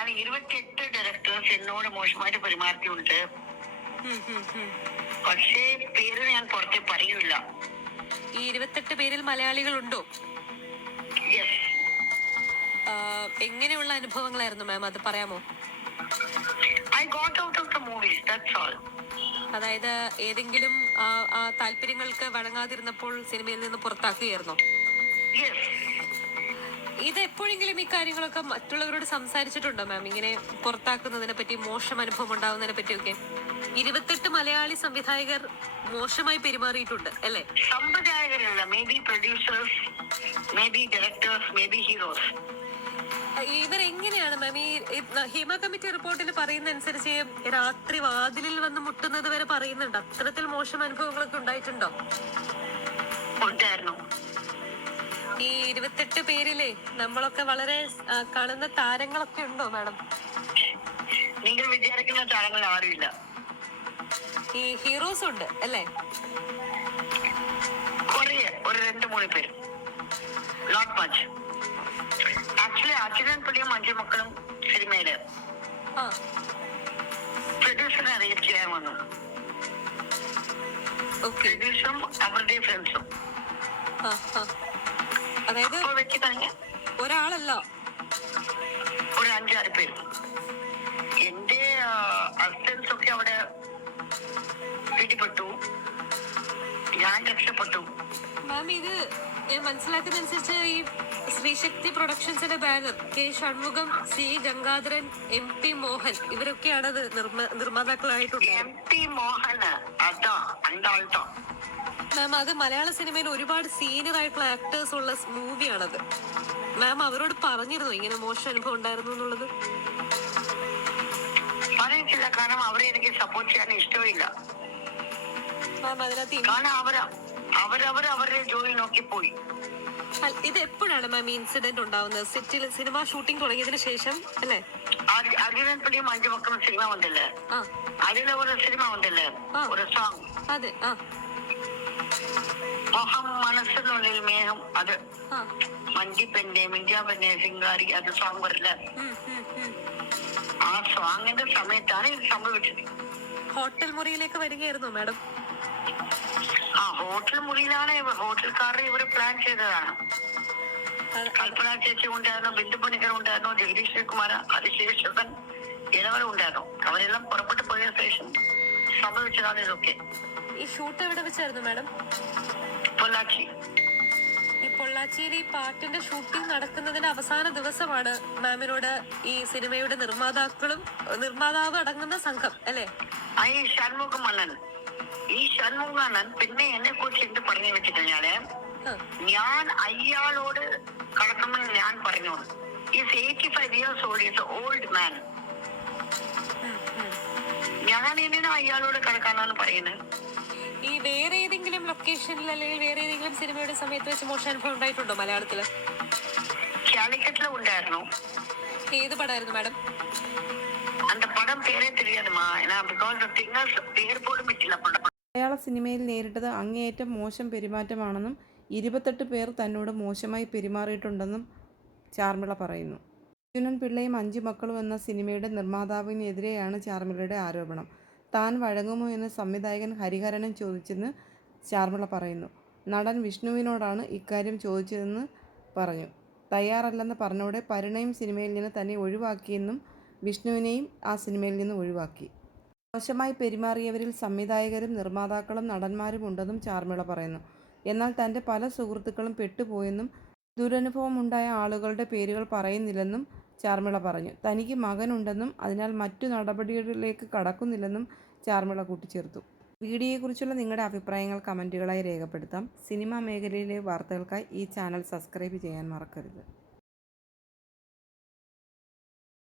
ഞാൻ 28 ഡയറക്ടേഴ്സ് എന്നോട് മോശമായിട്ട് പെരുമാറിയിട്ടുണ്ട്. പക്ഷേ പേര് ഞാൻ പുറത്തെ പറയൂല. ഈ 28 പേരിൽ മലയാളികളുണ്ടോ? എങ്ങനെയുള്ള അനുഭവങ്ങളായിരുന്നു മാം, അത് പറയാമോ? I got out of the movies, that's all. അതായത് ഏതെങ്കിലും താല്പര്യങ്ങൾക്ക് വഴങ്ങാതിരുന്നപ്പോൾ സിനിമയിൽ നിന്ന് പുറത്താക്കുകയായിരുന്നോ? ഇത് എപ്പോഴെങ്കിലും ഈ കാര്യങ്ങളൊക്കെ മറ്റുള്ളവരോട് സംസാരിച്ചിട്ടുണ്ടോ മാം? ഇങ്ങനെ പുറത്താക്കുന്നതിനെ പറ്റി, മോശം അനുഭവം ഉണ്ടാവുന്നതിനെ പറ്റിയൊക്കെ? 28 മലയാളി സംവിധായകർ മോശമായി പെരുമാറിയിട്ടുണ്ട് അല്ലേ? സംവിധായകരല്ല, maybe producers, maybe directors, maybe heroes. ഇവരെങ്ങനെയാണ് മാം ഈ ഹിമ കമ്മിറ്റി റിപ്പോർട്ടിൽ പറയുന്ന അനുസരിച്ച് രാത്രി വാതിലിൽ വന്ന് മുട്ടുന്നത് വരെ പറയുന്നുണ്ട്. അത്തരത്തിൽ മോശം അനുഭവങ്ങളൊക്കെ ഉണ്ടായിട്ടുണ്ടോ? ഉണ്ടായിരുന്നു. ഈ 28 പേരിലെ നമ്മളൊക്കെ വളരെ കാണുന്ന താരങ്ങളൊക്കെ ഉണ്ടോ മാഡം? നിങ്ങൾ വിചാരിക്കുന്ന താരങ്ങൾ ആരുമില്ല. ഈ ഹീറോസ് ഉണ്ട് അല്ലേ? ഒരു 2-3 പേര്, നോട്ട് മച്ച്. ആക്ച്വലി അച്ഛനും പിടിയും 5 മക്കളും സിനിമയില് പ്രൊഡ്യൂസറിനെ അറേഞ്ച് ചെയ്യാൻ വന്നു. പ്രൊഡ്യൂസറും അവരുടെ ഫ്രണ്ട്സും. അതായത് ഒരാളല്ല, ഒരു 5-6 പേര്. എന്റെ അസിസ്റ്റൻസ് ഒക്കെ അവിടെ പിടിപ്പെട്ടു, ഞാൻ രക്ഷപ്പെട്ടു. മാം ഇത് ഞാൻ മനസ്സിലാക്കുന്നതനുസരിച്ച് ഈ ശ്രീശക്തി പ്രൊഡക്ഷൻസിന്റെ banner K Shanmugham, C Gangadharan, MP Mohan ഇവരൊക്കെയാണ് നിർമ്മാതാക്കളായിട്ടുള്ളത്. മാം അത് മലയാള സിനിമയിൽ ഒരുപാട് സീനിയർ ആയിട്ടുള്ള ആക്ടേഴ്സ് ഉള്ള മൂവിയാണത്. മാം അവരോട് പറഞ്ഞിരുന്നു ഇങ്ങനെ മോശം അനുഭവം ഉണ്ടായിരുന്നു എന്നുള്ളത്? പറഞ്ഞിട്ടില്ല, കാരണം അവരെ എനിക്ക് സപ്പോർട്ട് ചെയ്യാൻ ഇഷ്ടമില്ല. മാം അതിനകത്ത് അവരുടെ ജോലി നോക്കി പോയി. ഇത് എപ്പോഴാണ് മാം ഇൻസിഡന്റ് ഉണ്ടാവുന്നത്? സെറ്റിൽ സിനിമ ഷൂട്ടിംഗ് തുടങ്ങിയതിനു ശേഷം അല്ലേ? അർജുനൻ പിടിയും 5 മക്കളും സിനിമ വന്നില്ലേ, അതിലെ ഒരു സിനിമ വന്നില്ലേ, ഒരു സോങ്. അതെ. മോഹം മനസ്സിനുള്ളിൽ മേഘം, അത് മഞ്ചിപ്പെന്നെ മിഞ്ചാപ്പെന്നെ സിംഗാരി, അത് സോങ് വരില്ല. ആ സോങ്ങിന്റെ സമയത്താണ് ഇത് സംഭവിച്ചത്. ഹോട്ടൽ മുറിയിലേക്ക് വരികയായിരുന്നു മാഡം? ഹോട്ടൽ മുറിയിലാണ്. ഹോട്ടൽക്കാരെ ഇവര് പ്ലാൻ ചെയ്തതാണ്. കൽപ്പന ചേച്ചി ഉണ്ടായിരുന്നു, ബിന്ദു പണിക്കർ ഉണ്ടായിരുന്നു, ജഗദീഷ് ശ്രീകുമാർ, അതിശേഷൻ ഇടവരും ഉണ്ടായിരുന്നു. അവരെല്ലാം പുറപ്പെട്ടു പോയ ശേഷം സംഭവിച്ചതാണ് ഇതൊക്കെ. ഈ ഷൂട്ട് എവിടെ വെച്ചായിരുന്നു മാഡം? പൊള്ളാച്ചി. ഈ പൊള്ളാച്ചിയിൽ ഈ പാട്ടിന്റെ ഷൂട്ടിംഗ് നടക്കുന്നതിന്റെ അവസാന ദിവസമാണ് മാമിനോട് ഈ സിനിമയുടെ നിർമ്മാതാവ് അടങ്ങുന്ന സംഘം അല്ലേ? ഈ ഷൺമുഖമണ്ണൻ, ഈ ഷൺമുഖാനൻ പിന്നെ എന്നെ കുറിച്ച് എന്ത് പറഞ്ഞു വെച്ചിട്ടുണ്ടെങ്കില്, ഞാൻ അയാളോട് കടക്കുമെന്ന് ഞാൻ പറഞ്ഞു. Is 85 years old, is old man. ഞാൻ എന്തിനാ അയാളോട് കടക്കാനാണ് പറയുന്നത്? ഈ വേറെ ഏതെങ്കിലും ലൊക്കേഷനിൽ അല്ലെങ്കിൽ വേറെ ഏതെങ്കിലും സിനിമയുടെ സമയത്ത് വെച്ച് മോശം അനുഭവം ഉണ്ടായിട്ടുണ്ടോ മലയാളത്തില്? കാലിക്കറ്റില് ഉണ്ടായിരുന്നു. ഏത് പടമായിരുന്നു മാഡം? அந்த படம் பேரே தெரியாதுமா, ஏன்னா பிகாஸ் திங்கஸ் பேர் போட പറ്റില്ല. മലയാള സിനിമയിൽ നേരിട്ടത് അങ്ങേയറ്റം മോശം പെരുമാറ്റമാണെന്നും 28 പേർ തന്നോട് മോശമായി പെരുമാറിയിട്ടുണ്ടെന്നും ചാർമിള പറയുന്നു. അർജുനൻ പിള്ളയും 5 മക്കളും എന്ന സിനിമയുടെ നിർമ്മാതാവിനെതിരെയാണ് ചാർമിളയുടെ ആരോപണം. താൻ വഴങ്ങുമോ എന്ന് സംവിധായകൻ ഹരിഹരനും ചോദിച്ചെന്ന് ചാർമിള പറയുന്നു. നടൻ വിഷ്ണുവിനോടാണ് ഇക്കാര്യം ചോദിച്ചതെന്ന് പറഞ്ഞു. തയ്യാറല്ലെന്ന് പറഞ്ഞതോടെ പരിണയം സിനിമയിൽ നിന്ന് തന്നെ ഒഴിവാക്കിയെന്നും വിഷ്ണുവിനെയും ആ സിനിമയിൽ നിന്ന് ഒഴിവാക്കി. മോശമായി പെരുമാറിയവരിൽ സംവിധായകരും നിർമ്മാതാക്കളും നടന്മാരും ഉണ്ടെന്നും ചാർമിള പറയുന്നു. എന്നാൽ തൻ്റെ പല സുഹൃത്തുക്കളും പെട്ടുപോയെന്നും ദുരനുഭവമുണ്ടായ ആളുകളുടെ പേരുകൾ പറയുന്നില്ലെന്നും ചാർമിള പറഞ്ഞു. തനിക്ക് മകനുണ്ടെന്നും അതിനാൽ മറ്റു നടപടികളിലേക്ക് കടക്കുന്നില്ലെന്നും ചാർമിള കൂട്ടിച്ചേർത്തു. വീഡിയോയെക്കുറിച്ചുള്ള നിങ്ങളുടെ അഭിപ്രായങ്ങൾ കമൻറ്റുകളായി രേഖപ്പെടുത്താം. സിനിമാ മേഖലയിലെ വാർത്തകൾക്കായി ഈ ചാനൽ സബ്സ്ക്രൈബ് ചെയ്യാൻ മറക്കരുത്.